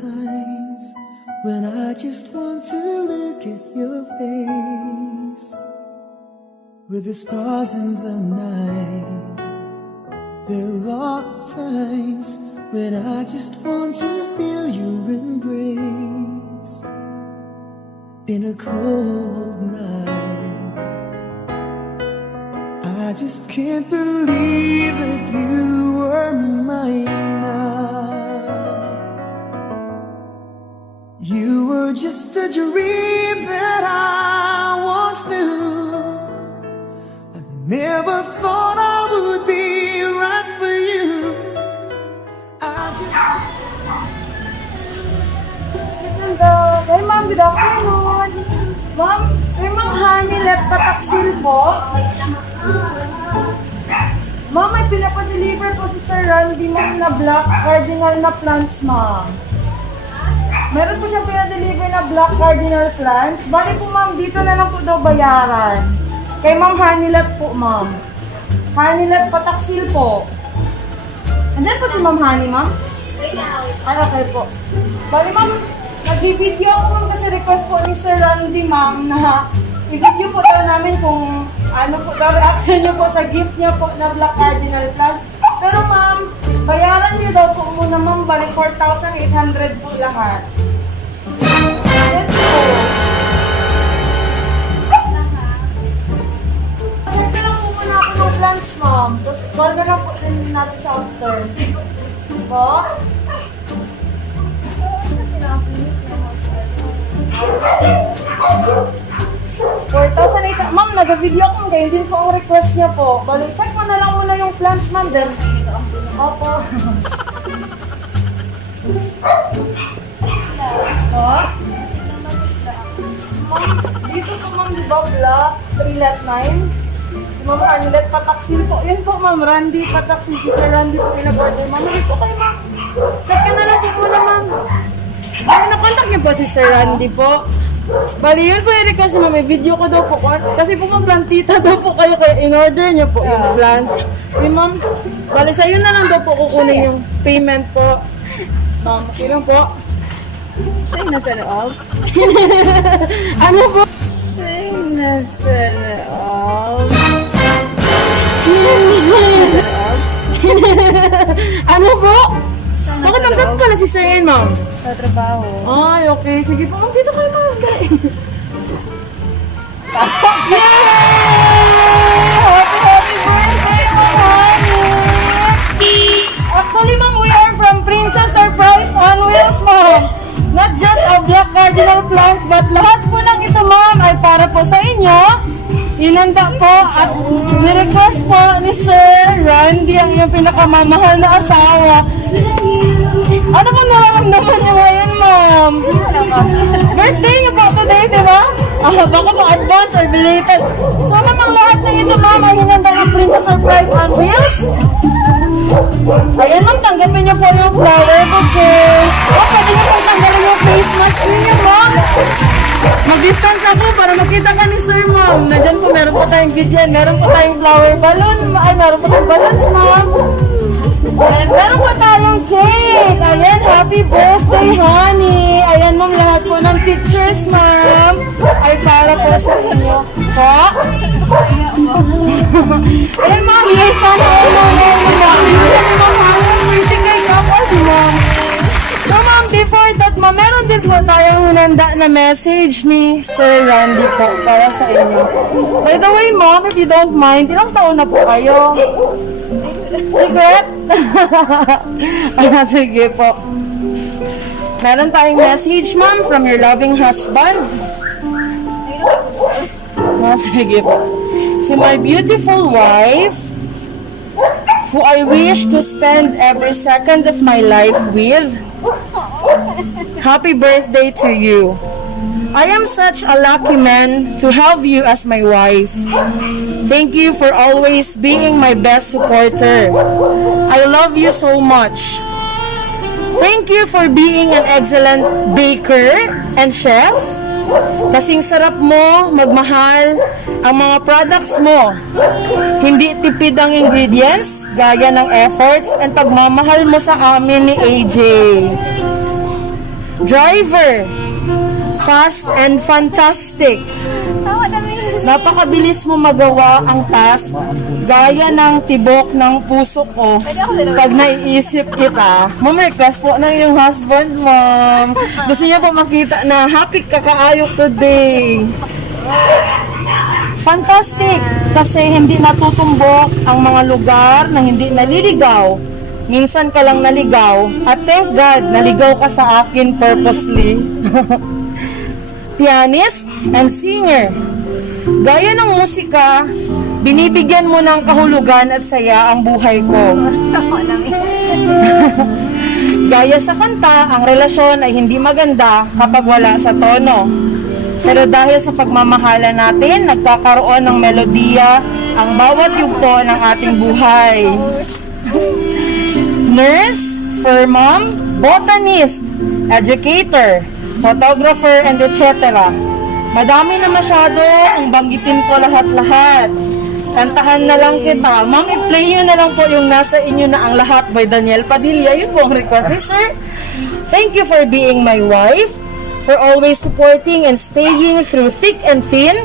times when I just want to look at your face. With the stars in the night, there are times when I just want to feel your embrace. In a cold night, I just can't believe that you were mine now. You were just a dream that I once knew. I never thought I would be right for you. I just... Hello. Hey, ma'am. Good afternoon. Ma'am, may mga honey left pataksil po. Ma'am, may pinapadeliver po si Sir Randy, ma'am, na black cardinal na plants, ma'am. Meron po siya pinadeliver na black cardinal plants. Bali po, ma'am, dito na lang po daw bayaran. Kay ma'am Hanilet po, ma'am. Hanilet pataksil po. Andiyan po si ma'am Honey, ma'am? Ay, okay po. Bali, ma'am, nag-video ako, ma'am, kasi request po ni Sir Randy, ma'am, na i-video po daw namin kung ano po daw reaction niyo po sa gift niya po na black cardinal plants. Pero, ma'am, bayaran niyo daw po muna, ma'am, bali 4,800 po lahat. Yes po. Check na lang po muna ako ng plants, ma'am. Tapos, call na lang po din natin siya after. Po? Kasi na-finish na ako. 4,800. Ma'am, nag-video ko. Ganyan din po ang request niya po. Bali, check mo na lang muna yung plants, ma'am. Then, opo. Po? Ma'am, dito po, ma'am, di ba, black, 3 lot 9. Si Ma'am Arnett pataksil po. Yun po, Ma'am Randy pataksil. Si Sir Randy po pinag-order. Ma'am, hindi po kayo, ma'am. Check ka na lang po muna, ma'am. Ma'am, nakontak niyo po si Sir Randy po. Bali, yun po yung request, ma'am. May video ko daw po. Kasi po, ma'am, plantita daw po kayo. Kaya in-order niyo po yung plants. Okay, ma'am. Bali, sa'yo na lang daw po kukunin yung payment po. Ma'am, okay lang po. Ay, nasa loob. Ano po? Ay, nasa loob. Ano po? Bakit naman pala si Sir ngayon, ma'am? Sa trabaho. Ay, okay. Sige po, ma'am. Dito kayo, ma'am. Dali. Yay! Happy birthday, Ma'am Honey! Actually, ma'am, we are from Princess Surprise on Wheels, ma'am. Not just a black cardinal plant, but lahat po ng ito, ma'am, ay para po sa inyo. Inanda po at nirequest po ni Sir Randy ang iyong pinakamamahal na asawa. Ano po nararamdaman niyo ngayon, ma'am? Birthday niyo po today, di ba? Baka po advance or belated. So, ma'am, ang lahat ng ito, ma'am, ay hinanda ng Princess Surprise on Wheels. Ayan, ma'am, tanggapin niyo po yung flower bouquet. Pwede niyo po tanggalin yung face mask niyo, ma'am. Mag-distance ako para makita ka ni Sir, ma'am. Nandiyan po, meron po tayong bidyan, meron po tayong flower balloon. Ay, meron po tayong balloons, ma'am. And meron po tayong cake. Ayan, happy birthday, honey. Ayan, ma'am, lahat po ng pictures, ma'am, ay para po sa inyo. Po? Ayan, ma'am, yes, sana all ma'am. Ayan, ma'am, waiting kay kapos, ma'am. So, ma'am, before that, ma'am, meron din po tayong hinanda na message ni Sir Randy po para sa inyo. By the way, ma'am, if you don't mind, ilang taon na po kayo? Secret? Sige po. Meron tayong message, ma'am, from your loving husband. Sige po. To my beautiful wife, who I wish to spend every second of my life with, happy birthday to you. I am such a lucky man to have you as my wife. Thank you for always being my best supporter. I love you so much. Thank you for being an excellent baker and chef. Kasing sarap mo, magmahal, ang mga products mo. Hindi tipid ang ingredients, gaya ng efforts and pagmamahal mo sa amin ni AJ. Driver, fast and fantastic. Tawa namin. Napakabilis mo magawa ang task, gaya ng tibok ng puso ko Pwede ako din. pag naiisip kita. Ma'am, request po ng iyong husband, ma'am. Gusto niya po makita na happy ka kaayok today. Fantastic! Kasi hindi natutumbok ang mga lugar na hindi naliligaw. Minsan ka lang naligaw. At thank God, naligaw ka sa akin purposely. Pianist and singer. Gaya ng musika, binibigyan mo ng kahulugan at saya ang buhay ko. Tawa namin. Gaya sa kanta, ang relasyon ay hindi maganda kapag wala sa tono. Pero dahil sa pagmamahala natin, nagkakaroon ng melodiya ang bawat yugto ng ating buhay. Nurse, fur mom, botanist, educator, photographer, and etc. Madami na masyado, ang banggitin ko lahat-lahat. Kantahan na lang kita. Ma'am, i-play nyo na lang po yung Nasa Inyo na ang Lahat by Daniel Padilla. Yun po ang request ni sir. Thank you for being my wife, for always supporting and staying through thick and thin.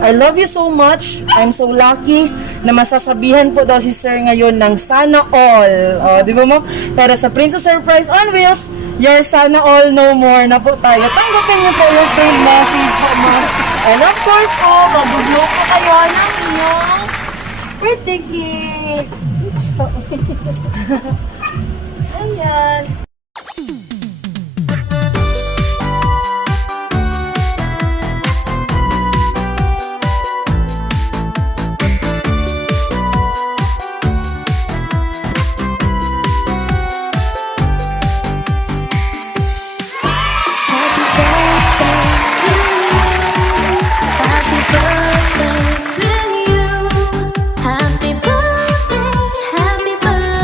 I love you so much. I'm so lucky na masasabihan po daw si sir ngayon ng sana all. O, di ba mo? Pero sa Princess Surprise on Wheels, your sana all no more na po tayo. Tanggapin niyo po yung frame message po, ma'am. And of course po, maguglo po kayo ng inyong birthday cake. Ayan.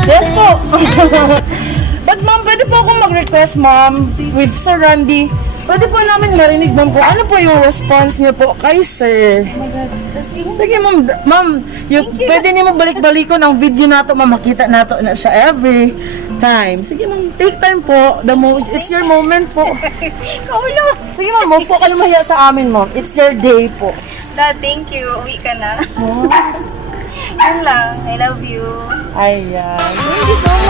Yes po. But ma'am, pwede po akong mag-request, ma'am, with Sir Randy. Pwede po namin marinig, ma'am, kung ano po yung response niyo po kay sir. Sige, ma'am. Ma'am, pwede niyo mo balik-balikon ang video nato, ma'am. Makita nato na siya every time. Sige, ma'am. Take time po. It's your moment po. Kaulo. Sige, ma'am. Huwag po kayo mahiya sa amin, ma'am. It's your day po. Dad, thank you. Uwi ka na. Oh. Yun lang. I love you. Ayan. Thank you so much.